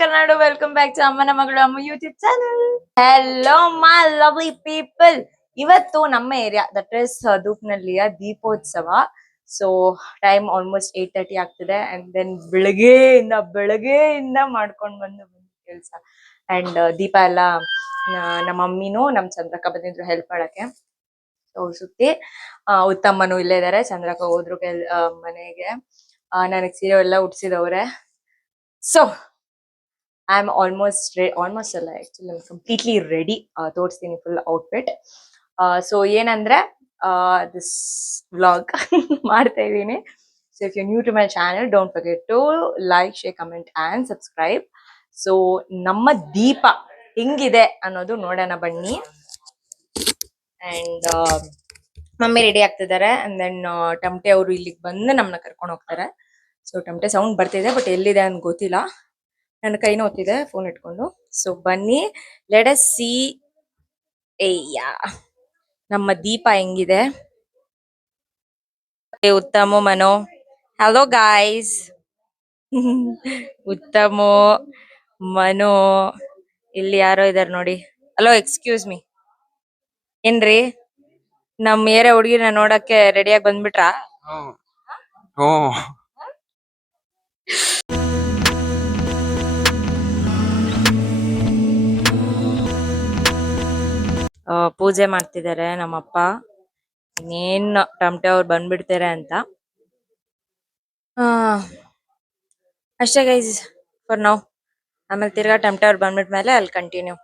Kannadu. Welcome back to Amma Namagalu Amma YouTube channel. Hello my lovely people. ಇವತ್ತು ನಮ್ಮ area that is ಧೂಪ್ನಳ್ಳಿಯ ದೀಪೋತ್ಸವ. So time almost 8:30 ಆಗ್ತಿದೆ. And then ಬೆಳಗ್ಗೆಯಿಂದ ಮಾಡ್ಕೊಂಡ್ ಬಂದು ಕೆಲಸ. ಅಂಡ್ ದೀಪ ಎಲ್ಲ ನಮ್ಮ ಮಮ್ಮಿನೂ ನಮ್ ಚಂದ್ರಕ್ಕ ಬಂದಿದ್ರು ಹೆಲ್ಪ್ ಮಾಡಕ್ಕೆ. ಸುತ್ತಿ ಉತ್ತಮ್ಮನು ಇಲ್ಲೇ ಇದಾರೆ. ಚಂದ್ರಕ್ಕ ಹೋದ್ರು ಮನೆಗೆ. ನನಗ್ ಸೀರೆ ಎಲ್ಲ ಉಡ್ಸಿದವ್ರೆ. ಸೊ ಐ ಆಮ್ ಆಲ್ಮೋಸ್ಟ್ ಅಲ್ಲ, ಆಕ್ಚುಲಿ ಕಂಪ್ಲೀಟ್ಲಿ ರೆಡಿ. ತೋರಿಸ್ತೀನಿ ಫುಲ್ ಔಟ್ಫಿಟ್. ಸೊ ಏನಂದ್ರೆ ದಿಸ್ ವ್ಲಾಗ್ ಮಾಡ್ತಾ ಇದೀನಿ. So if you new to my channel, don't forget to like, share, comment and subscribe. So ನಮ್ಮ ದೀಪ ಹೆಂಗಿದೆ ಅನ್ನೋದು ನೋಡೋಣ ಬನ್ನಿ. ಅಂಡ್ ಮಮ್ಮಿ ರೆಡಿ ಆಗ್ತಿದ್ದಾರೆ. ಅಂಡ್ ದೆನ್ ಟಮಟೆ ಅವರು ಇಲ್ಲಿಗೆ ಬಂದು ನಮ್ಮನ್ನ ಕರ್ಕೊಂಡು ಹೋಗ್ತಾರೆ. ಸೊ ಟಮಟೆ ಸೌಂಡ್ ಬರ್ತಿದೆ, ಬಟ್ ಎಲ್ಲಿದೆ ಅಂತ ಗೊತ್ತಿಲ್ಲ. ನನ್ನ ಕೈ ನೋತಿದೆ ಫೋನ್ ಇಟ್ಕೊಂಡು. ಸೊ ಬನ್ನಿ, ಲೆಟ್ ಅಸ್ ಸಿ ನಮ್ಮ ದೀಪ ಹೆಂಗಿದೆ. ಉತ್ತಮ ಮನೋ, ಹಲೋ ಗಾಯ್ಸ್. ಉತ್ತಮ ಮನೋ, ಇಲ್ಲಿ ಯಾರೋ ಇದಾರೆ ನೋಡಿ. Hello, excuse me. ಏನ್ರಿ, ನಮ್ ಏರಿಯಾ ಹುಡುಗಿನ ನೋಡಕ್ಕೆ ರೆಡಿಯಾಗಿ ಬಂದ್ಬಿಟ್ರಾ? ಪೂಜೆ ಮಾಡ್ತಿದ್ದಾರೆ ನಮ್ಮಪ್ಪ. ಇನ್ನೇನ್ ಟಮಟೆ ಅವ್ರು ಬಂದ್ಬಿಡ್ತಾರೆ ಅಂತ. ಅಷ್ಟೇ ಗೈಸ್ ಫಾರ್ ನೌ. ಆಮೇಲೆ ತಿರ್ಗಾ ಟಮಟೆ ಅವ್ರು ಬಂದ್ಬಿಟ್ಮೇಲೆ ಅಲ್ಲಿ ಕಂಟಿನ್ಯೂ.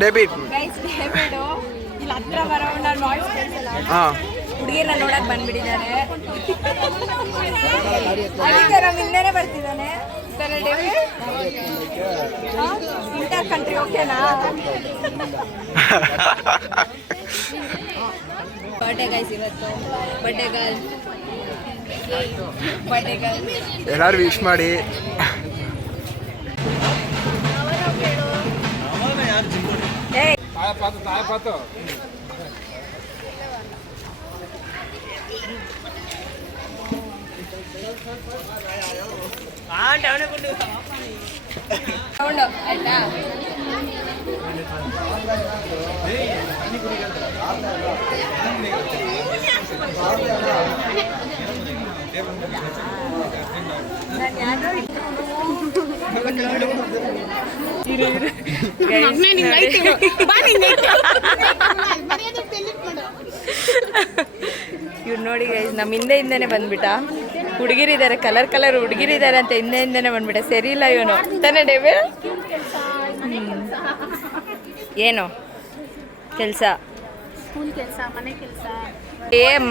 ಡೆಬಿಟ್ ಇಲ್ಲಿ ಹತ್ರ ಬರೋ ನಾನು ವಾಯ್ಸ್ ಕೇಳಿಸಲ್ಲ ಹುಡುಗಿನ ನೋಡಕ್ ಬಂದ್ಬಿಟ್ಟಿದ್ದಾನೆ ಅದಕ್ಕೆ ನಮ್ಮ ಹಿಂದೆನೆ ಬರ್ತಿದ್ದಾನೆ ಇಂಟರ್ ಕಂಟ್ರಿ ಓಕೆನಾ ಬರ್ಡೇ ಗೈಸ್ ಇವತ್ತು ಬರ್ಡೇ ಗರ್ಲ್ ಎಲ್ಲರೂ ವಿಶ್ ಮಾಡಿ ಆಯ್ತಾ ಇವ್ರು ನೋಡಿ ಗೈಸ್ ನಮ್ಮ ಹಿಂದೆಯಿಂದನೇ ಬಂದ್ಬಿಟ್ಟ ಹುಡುಗಿರಿದ್ದಾರೆ ಕಲರ್ ಹುಡುಗಿರಿದ್ದಾರೆ ಅಂತ ಹಿಂದೆಯಿಂದನೇ ಬಂದ್ಬಿಟ್ಟ ಸರಿ ಇಲ್ಲ ಇವನು ತಾನೇ ಡೇವಿ ಏನು ಕೆಲಸ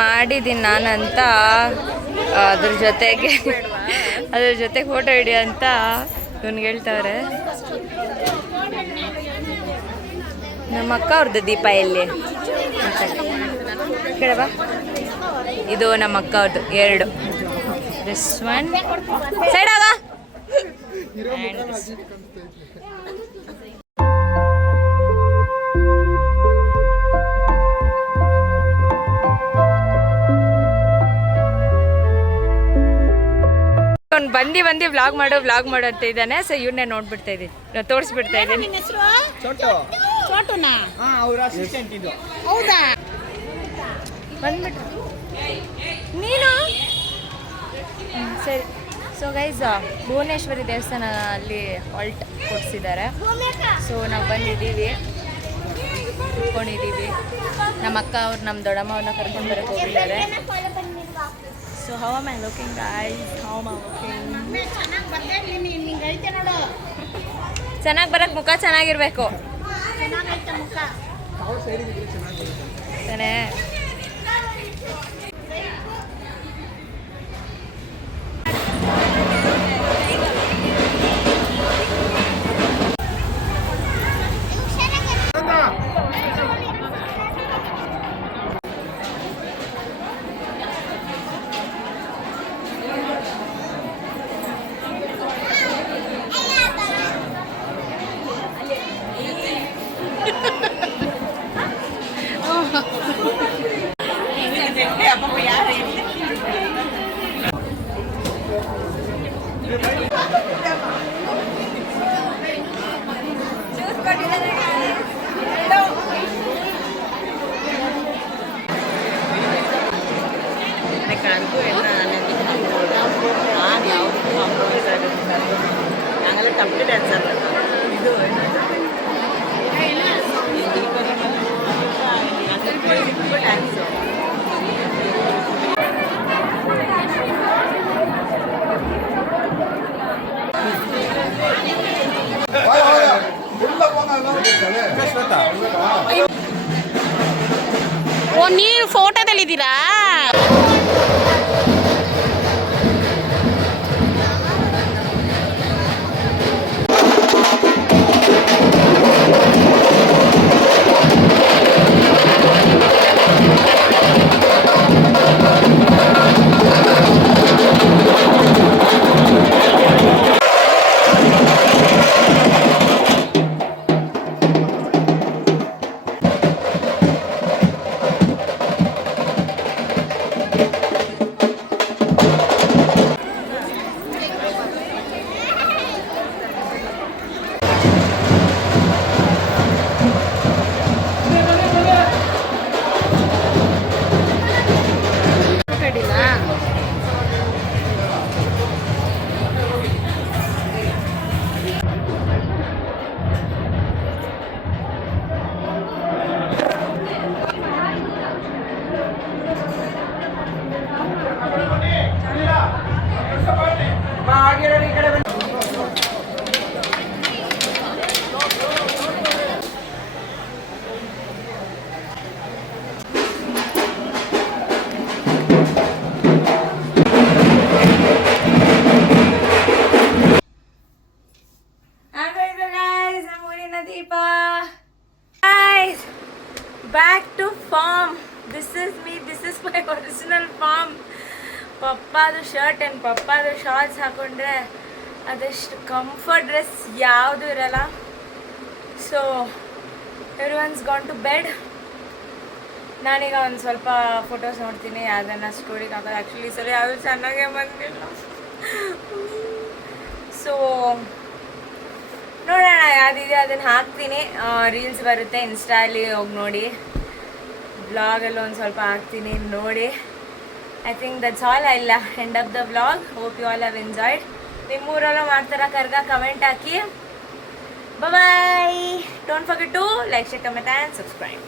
ಮಾಡಿದ್ದೀನಿ ನಾನಂತ ಅದ್ರ ಜೊತೆಗೆ ಫೋಟೋ ಹಿಡಿ ಅಂತ ಇವನ್ಗೆ ಹೇಳ್ತಾವ್ರೆ ನಮ್ಮ ಅಕ್ಕ ಅವ್ರದ್ದು ದೀಪ ಎಲ್ಲಿ ಕೇಳವಾ ಇದು ನಮ್ಮ ಅಕ್ಕ ಅವ್ರದ್ದು 2 ದಿಸ್ ಒನ್ ಸೈಡ್ ಆಗ ಬಂದು ವ್ಲಾಗ್ ಮಾಡು ಅಂತ ಇದ್ದಾನೆ ಸೊ ಇವನ್ನೇ ನೋಡ್ಬಿಡ್ತಾ ಇದ್ದೀನಿ ತೋರಿಸ್ಬಿಡ್ತಾ ಇದ್ದೀನಿ ಬಂದ್ಬಿಟ್ಟು ನೀನು ಸರಿ ಸೊ ಗೈಸ್ ಭುವನೇಶ್ವರಿ ದೇವಸ್ಥಾನ ಅಲ್ಲಿ ಹಾಲ್ಟ್ ಕೊಡಿಸಿದ್ದಾರೆ ಸೊ ನಾವು ಬಂದಿದ್ದೀವಿ ಕುತ್ಕೊಂಡಿದ್ದೀವಿ ನಮ್ಮ ಅಕ್ಕ ಅವ್ರು ನಮ್ಮ ದೊಡ್ಡಮ್ಮ ಅವ್ರನ್ನ ಕರ್ಕೊಂಡು ಬರೋಕ್ಕೆ ಹೋಗಿದ್ದಾರೆ so how am I looking guys how am I looking ಚೆನ್ನಾಗಿ ಬರಕ್ಕೆ ಮುಖ ಚೆನ್ನಾಗಿರ್ಬೇಕು ತಾನೇ ഞങ്ങൾ തപ്പി ഡാൻസർ ഇത് ഡാൻസ് ಓ ನೀವು ಫೋಟೋದಲ್ಲಿದ್ದೀರಾ ಪಪ್ಪಾದು ಶರ್ಟ್ ಆ್ಯಂಡ್ ಪಪ್ಪಾದು ಶಾರ್ಟ್ಸ್ ಹಾಕೊಂಡ್ರೆ ಅದಷ್ಟು ಕಂಫರ್ಟ್ ಡ್ರೆಸ್ ಯಾವುದು ಇರಲ್ಲ. So everyone's gone to bed. ನಾನೀಗ ಒಂದು ಸ್ವಲ್ಪ ಫೋಟೋಸ್ ನೋಡ್ತೀನಿ, ಅದನ್ನು ಸ್ಟೋರಿಗೆ ಹಾಕೋದು. ಆ್ಯಕ್ಚುಲಿ ಸರಿ ಯಾವುದು ಚೆನ್ನಾಗೇ ಬಂದಿಲ್ಲ. ಸೊ ನೋಡೋಣ ಯಾವುದಿದೆ ಅದನ್ನು ಹಾಕ್ತೀನಿ. ರೀಲ್ಸ್ ಬರುತ್ತೆ ಇನ್ಸ್ಟಾಲಿ, ಹೋಗಿ ನೋಡಿ. ವ್ಲಾಗಲ್ಲೂ ಒಂದು ಸ್ವಲ್ಪ ಹಾಕ್ತೀನಿ, ನೋಡಿ. I think that's all. I will end up the vlog. Hope you all have enjoyed. ನಿಮ್ಮೂರಲ್ಲೂ ಮಾಡ್ತಾರ ಕರ್ಗ, ಕಮೆಂಟ್ ಹಾಕಿ. Bye. Don't forget to like, share, comment and subscribe.